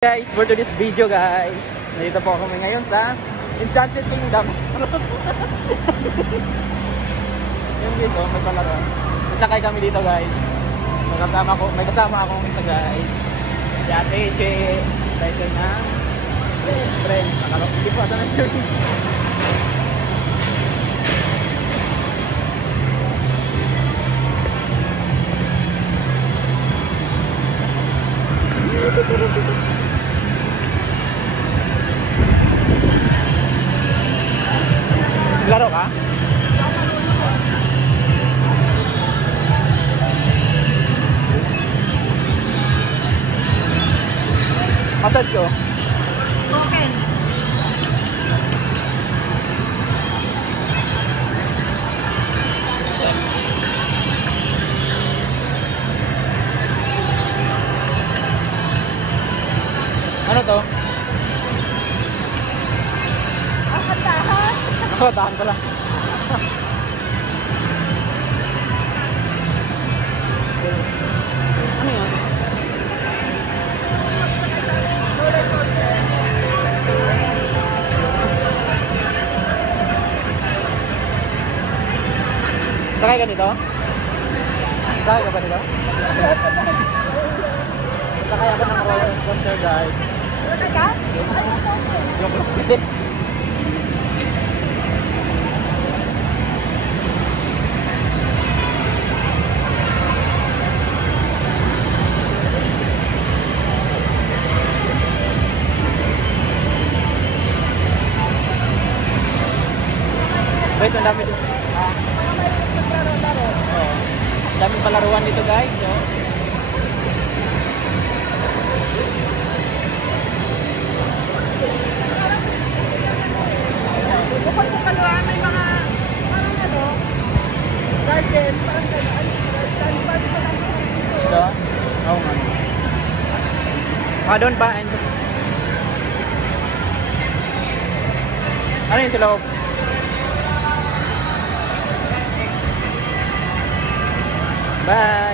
Guys, for today's video guys, nandito po kami ngayon sa Enchanted Kingdom. Yung dito, may palaro. Nasakay kami dito guys. May kasama akong isa guys. Si Ate Che, title na friend. Hindi po ata ng journey. Laro ka? Massage ko? Okay. Ano to? Ang kantahan. Tahan pala. Ano yun? Sakay ka nito? Sakay ka ba nito? Sakay ako ng roller coaster guys. Ano ka? Hindi. Guys, ang dami dito. Oh, daming palaruan dito guys. So. Bukod sa kaluan, may mga parang ano, garden, parang gano'n. Parang pa lang dito. So, oo nga. Doon pa. Ano yun sa loob? Bye!